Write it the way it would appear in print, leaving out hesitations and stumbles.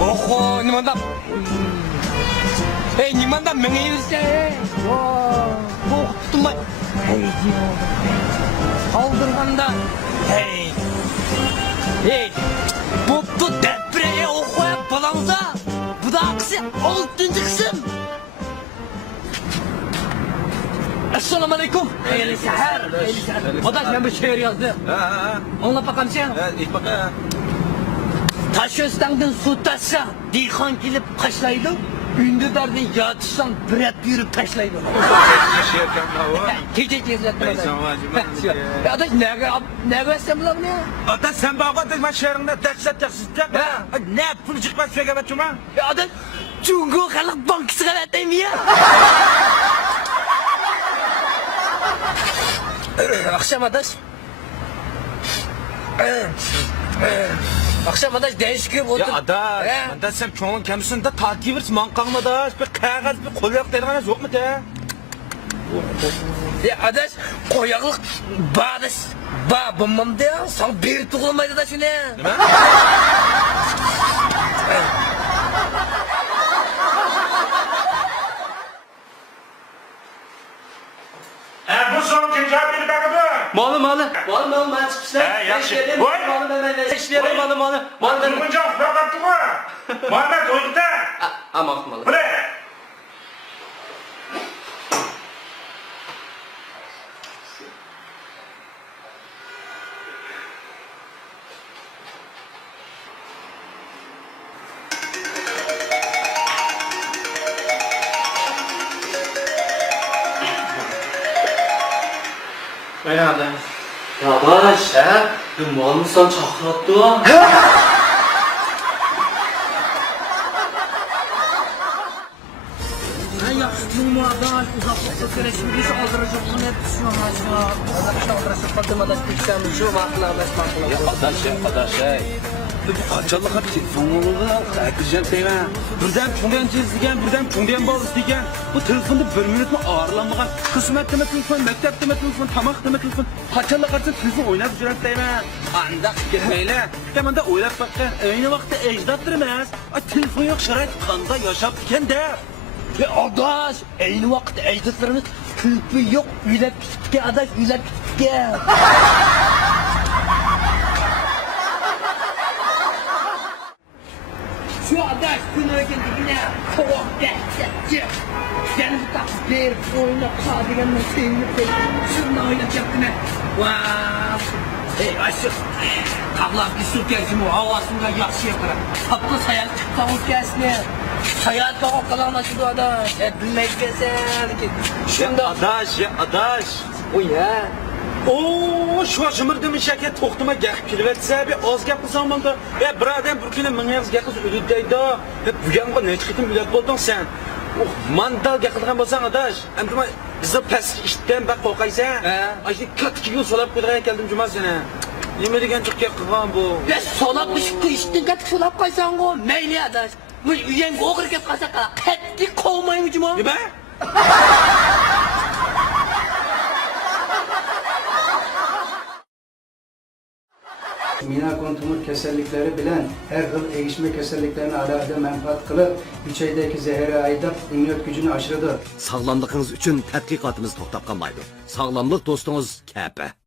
Oho, nimanda? Hey, nimanda mengeylse? Bu tutma. Hey diyor. Kaldırganda. Hey. Hey. Bu depreye oxoya balanza. Bu da aksi 6. kısım. Assalamu alaikum. Hayırlı seher. Adaş ben bir şiir yazdım. Anla bakalım sen. İlk baka. Taş özden su taşsa, diyhan gelip kaşlaydı. Ündüdardan yatışsan bırak yürüp taşlaydı. Yaşayarken hava. Gece gezlettim Ben adaş. sana vacibim. Ya adaş ne görsem bulam ne? Ata sen baba dedim şehrinde dehşet yaksızcak. Ne pul çıkmaz söyle cuma. Ya adaş Cungo Halk Bankası kalatayım ya. Akşam adaş. Akşam adaş değişik oldu. Ya adaş sen çoğun kendisinde takip et mankalma adaş. Bir kağıt bir kolyak dergana yok mu de? Ya adaş koyaklık bağdaş. Babamam de ya. Sana bir tuğlamaydı da şunu. Değil mi? Bu son cevap bir bakımı. Malı ben çıkışlar. Yaxşı. Malı eşlerim malı. Durgunca fakat mı? Muhammed uydu da. Ama malı. Bu ne? Merhaba. Yavaş ha. Malmışsan çakırattı. Ben yapıştım adam. Uzaklıkta süreçimizi aldıracak. Bu ne düşünüyorsun acaba? Arkadaşlar aldıracak. Bakın adaş düşsem şu vakla adaş bakla. Adaş. Bu kaçalığa telefonunu kıracağım deyman. Birden çoğundan çizdigen, birden çoğundan bal istigen. Bu telefonda bir minut mu ağırlanmagan. Kısmet deme telefon, mektep deme telefon, tamak deme telefon. Kaçalığa karşı telefon oynap jürek deyman. Andak gitmeyle. Hemen de oylap bakkan. Aynı vakti ecdattır emas. Telefon yok şarayt kanda yaşap diken de. Ve adaş, aynı vakit ecdatlarımız külpü yok, üylep gitke adaş, üylep gitke. Şu adaş, gün öykün dibine, kovak dehşetçi. Seni bu takdir, oyuna kadiganla sevinip de, şunla oynap yaptın he. Vaaav. Hey aşık, tavlak bir su gelsin o havasında yakşı yaparak. Tatlı sayal çıkta hoş gelsin he. Hayat bak o kadar anlaşıldı adaş. Bilmek güzel ki. Şunda Adaş. o ya. Oo, şu şımırdım şeket toxtuma gəq kilvetsə bir az gəq zamanda və bradan bir günə min yağız gəq ölüdəydi. Və bu yanğa nə çıxdın bilət boldun sən. Oh, mandal gəqilğan bolsan adaş. Əmdimə bizə pəs işdən bax qoqaysan. Ayşə kat kimi solab qoyğaya gəldim cuma sənə. Yemin edən çox gəqilğan bu. Ya solap ışıklı iştin katık solap kaysan o. Meyli adaş. Bu üyen oğur kep kalsak kala. Ketlik kovmayın cuma. Ne be? Mina kontumur keserlikleri bilen her yıl eğişme keserliklerini alâhide menfaat kılıp içeydeki zehre ayda imniyet gücünü aşırıdır. Sağlamlığınız üçün tədqiqatımız toxtab qalmaydı. Sağlamlıq dostunuz Kəpə.